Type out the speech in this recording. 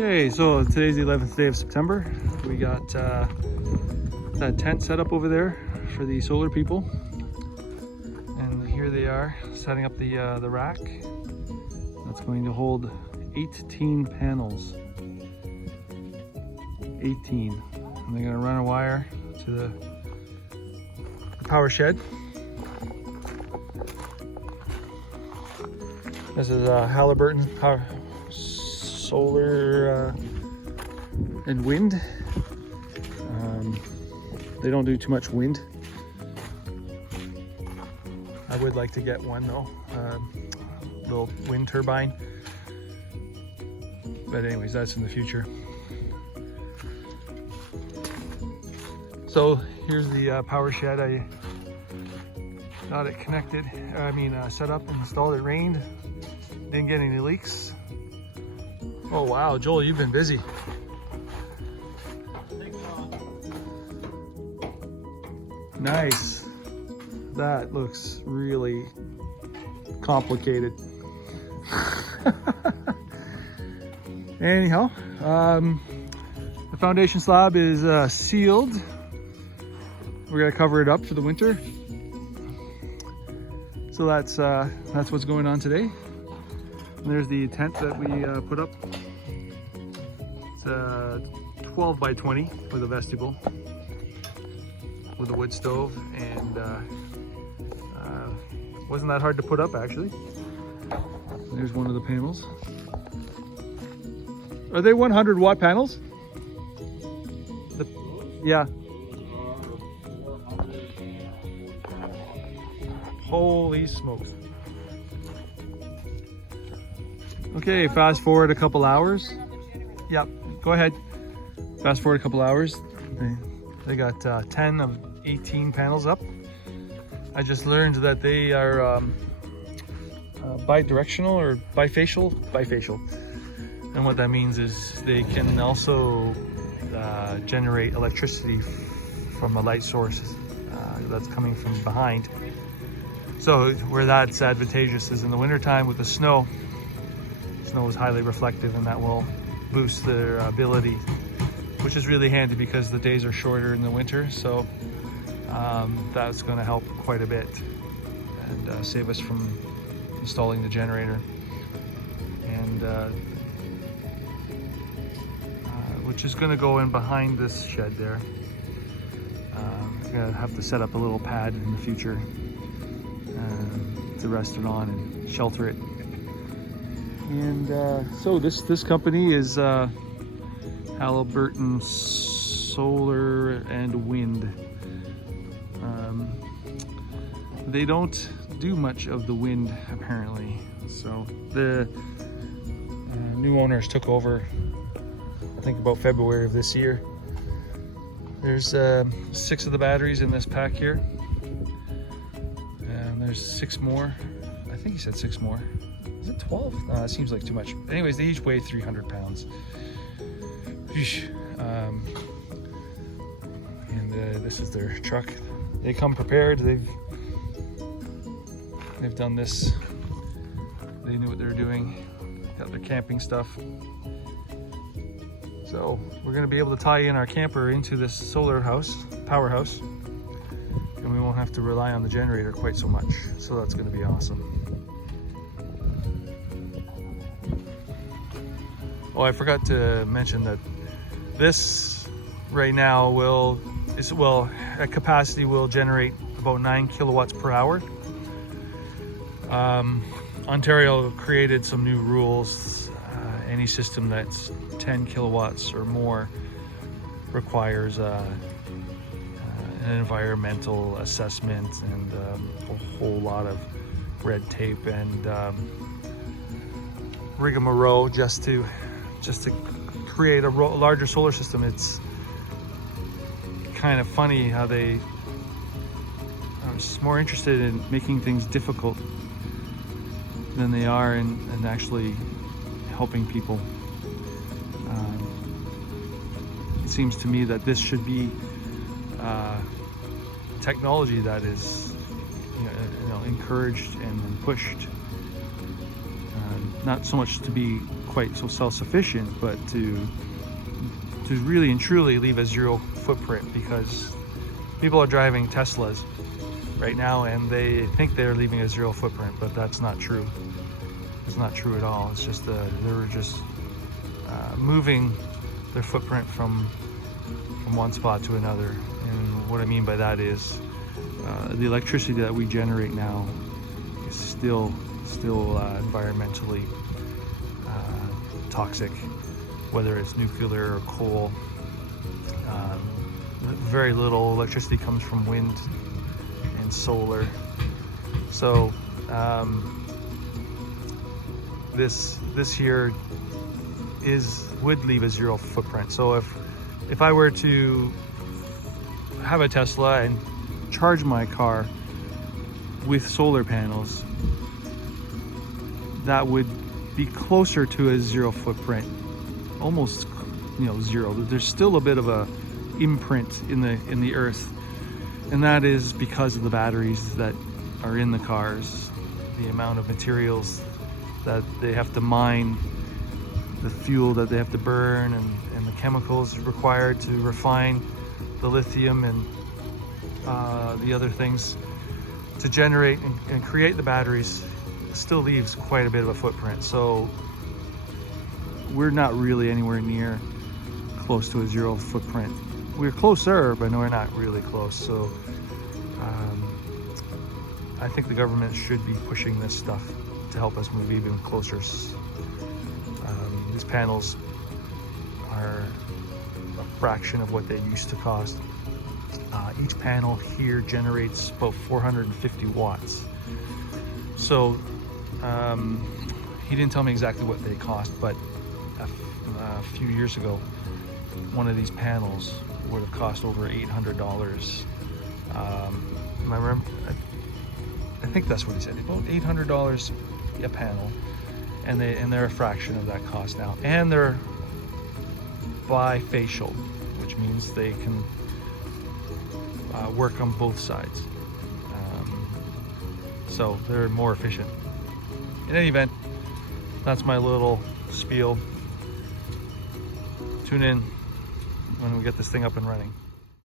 Okay, so today's the 11th day of September. We got that tent set up over there for the solar people. And here they are setting up the rack. That's going to hold 18 panels. 18. And they're gonna run a wire to the power shed. This is Halliburton power solar and wind. They don't do too much wind. I would like to get one though, little wind turbine. But anyways, that's in the future. So here's the power shed. I got it connected, set up and installed. It rained, didn't get any leaks. Oh wow, Joel, you've been busy. Nice. That looks really complicated. Anyhow, the foundation slab is sealed. We're gonna cover it up for the winter. So that's what's going on today. And there's the tent that we put up. It's 12 by 20 with a vestibule, with a wood stove, and wasn't that hard to put up actually. There's one of the panels. Are they 100 watt panels? Yeah. Holy smokes. Okay, fast forward a couple hours. Yep, go ahead. Fast forward a couple hours. They got 10 of 18 panels up. I just learned that they are bidirectional or bifacial. And what that means is they can also generate electricity from a light source that's coming from behind. So where that's advantageous is in the wintertime with the snow. Snow is highly reflective, and that will boost their ability, which is really handy because the days are shorter in the winter. So that's going to help quite a bit and save us from installing the generator, and which is going to go in behind this shed there. We're going to have to set up a little pad in the future to rest it on and shelter it. And so this company is Halliburton Solar and Wind. They don't do much of the wind apparently. So the new owners took over, I think about February of this year. There's 6 of the batteries in this pack here. And there's 6 more. I think he said 6 more. Is it 12? No, that seems like too much. Anyways, they each weigh 300 pounds. And this is their truck. They come prepared. They've done this. They knew what they were doing. Got their camping stuff. So we're gonna be able to tie in our camper into this solar house, powerhouse, and we won't have to rely on the generator quite so much. So that's gonna be awesome. Oh, I forgot to mention that this right now at capacity will generate about 9 kilowatts per hour. Ontario created some new rules. Any system that's 10 kilowatts or more requires an environmental assessment and a whole lot of red tape and rigmarole just to create a larger solar system. It's kind of funny how I'm just more interested in making things difficult than they are in actually helping people. It seems to me that this should be technology that is encouraged and pushed, not so much to be quite so self-sufficient, but to really and truly leave a zero footprint, because people are driving Teslas right now and they think they're leaving a zero footprint, but that's not true. It's not true at all. It's just they're just moving their footprint from one spot to another. And what I mean by that is the electricity that we generate now is still environmentally toxic, whether it's nuclear or coal. Very little electricity comes from wind and solar. So this here would leave a zero footprint. So if I were to have a Tesla and charge my car with solar panels, that would be closer to a zero footprint, almost, zero. There's still a bit of a imprint in the earth, and that is because of the batteries that are in the cars, the amount of materials that they have to mine, the fuel that they have to burn, and the chemicals required to refine the lithium and the other things to generate and create the batteries still leaves quite a bit of a footprint. So we're not really anywhere near close to a zero footprint. We're closer, but no, we're not really close. So I think the government should be pushing this stuff to help us move even closer. These panels are a fraction of what they used to cost. Each panel here generates about 450 watts. So he didn't tell me exactly what they cost, but a few years ago, one of these panels would have cost over $800. I think that's what he said, about $800 a panel, and they're a fraction of that cost now, and they're bifacial, which means they can work on both sides. So they're more efficient. In any event, that's my little spiel. Tune in when we get this thing up and running.